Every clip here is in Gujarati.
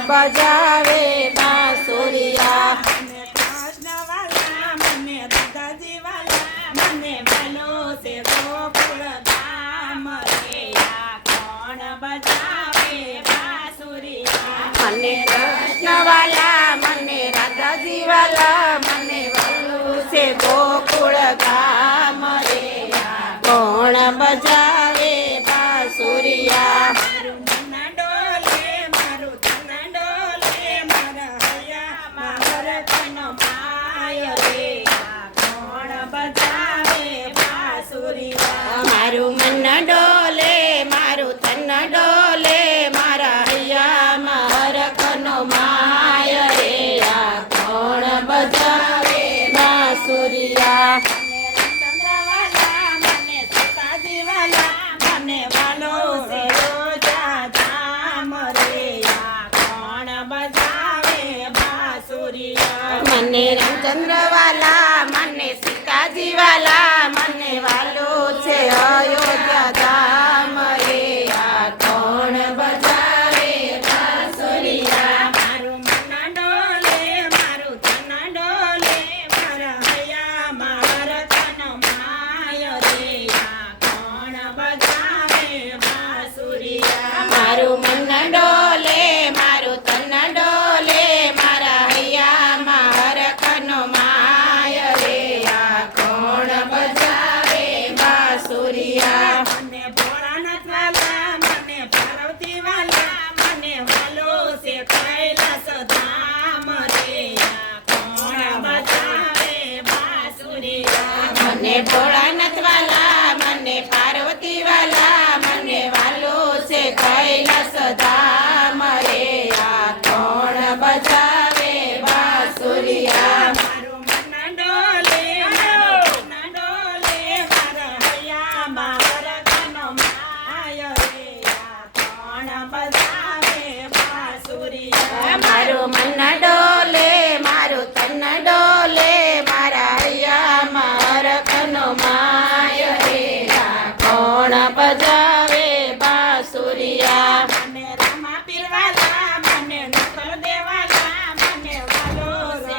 બજાવે બાંસુરિયા મને કૃષ્ણવાલા મને દાદાજીવાલા મને વાલો છે ગોકુળ ધામ રે આ કોણ બજાવે બાંસુરિયા મને કૃષ્ણવાલા મને રાધાજીવાલા મને વાલું છે ગોકુળ ગામ રે આ કોણ બજાવે બાંસુરિયા મારું મન ડોલે મારું તન ડોલે મારા હૈયામાં હરખનો માય રે આ કોણ બજાવે બાંસુરિયા મારું મન ડોલે મારું તન ડોલે મારા હૈયામાં હરખનો માય રે આ કોણ બજાવે બાંસુરિયા મને ચંદ્રવાલા મને સીતાજીવાલા મને વાલો છે રોજા ધામ રે આ કોણ બજાવે બાંસુરિયા મને રામચંદ્રવાલા મને સીતાજીવાલા મને વાલું છે અયોધ્યા ધામ રે આ કોણ બજાવે બાંસુરિયા મારું મન ડોલે મારું તન ડોલે મારા હૈયામાં હરખનો માય રે આ કોણ બજાવે બાંસુરિયા મારું મન ડોલે મારું તન ડોલે મારા હૈયામાં હરખનો માય રે આ કોણ બજાવે બાંસુરિયા મને ભોળાનાથવાલા મને પાર્વતીવાલા મને વાલો છે કૈલાસ ધામ રે આ કોણ બજાવે બાંસુરિયા મને ભોળાનાથવાલા મને પાર્વતીવાલા મને વાલું છે કૈલાસ ધામ રે આ કોણ બજાવે બાંસુરિયા મારું મન ડોલે મારું તન ડોલે મારા હૈયામાં હરખનો માય રે આ કોણ બજાવે બાંસુરિયા મારું મન ડોલે મારું તન ડોલે મારા હૈયામાં હરખનો માય રે આ કોણ બજાવે બાંસુરિયા મને રામા પીરવાલા મને નકલ દેવાલા મને વાલો છે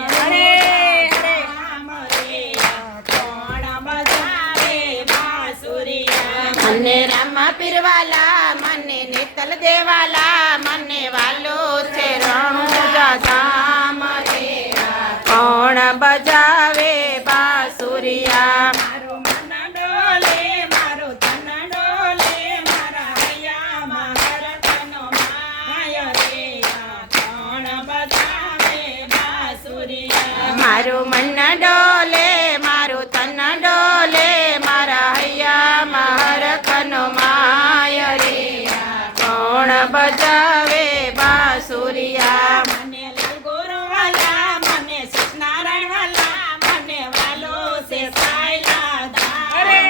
રામ રે આ કોણ બજાવે બાંસુરિયા મને રામા પીરવાલા મને નેતલ દેવાલા મને વાલો છે રણુજા ધામ રે આ કોણ બજાવે બાંસુરિયા મારું મન ડોલે મારું તન ડોલે મારા હૈયામાં હરખનો માય રે આ કોણ બજાવે બાંસુરિયા મારું મન ડોલે મારું તન ડોલે મારા હૈયામાં હરખનો માય રે આ કોણ બજાવે બાંસુરિયા મને લાલ ગોરવાલા મને સત્યનારાયણવાલા મને વાલો છે સાયલા ધામ રે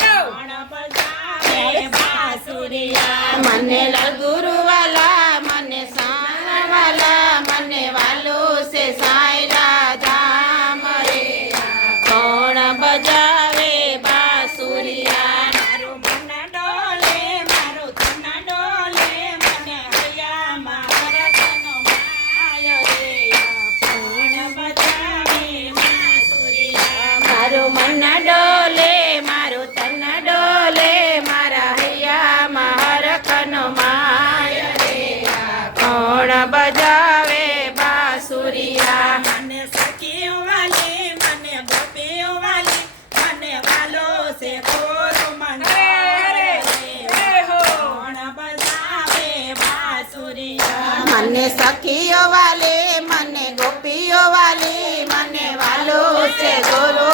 કોણ બજાવે બાંસુરિયા મને લાલ ગુરુવાલા મને સાણવાલા મને વાલું છે સાયલા ધામ રે આ કોણ બજાવે બાંસુરિયા મારું મન ડોલે મારું તન ડોલે મને હૈયામાં હરખનો માય રે આ કોણ બજાવે બાંસુરિયા મારું મન ડોલે મારું તન ડોલે મારા હૈયામાં હરખનો માય રે આ કોણ બજાવે બાંસુરિયા મને સખીઓ વાલી મને ગોપીઓ વાલી મને વાલો છે ગોરો મંડળ રે કોણ બજાવે બાંસુરિયા મને સખીઓ વાલે મને ગોપીઓ વાલી મને વાલું છે ગુરુ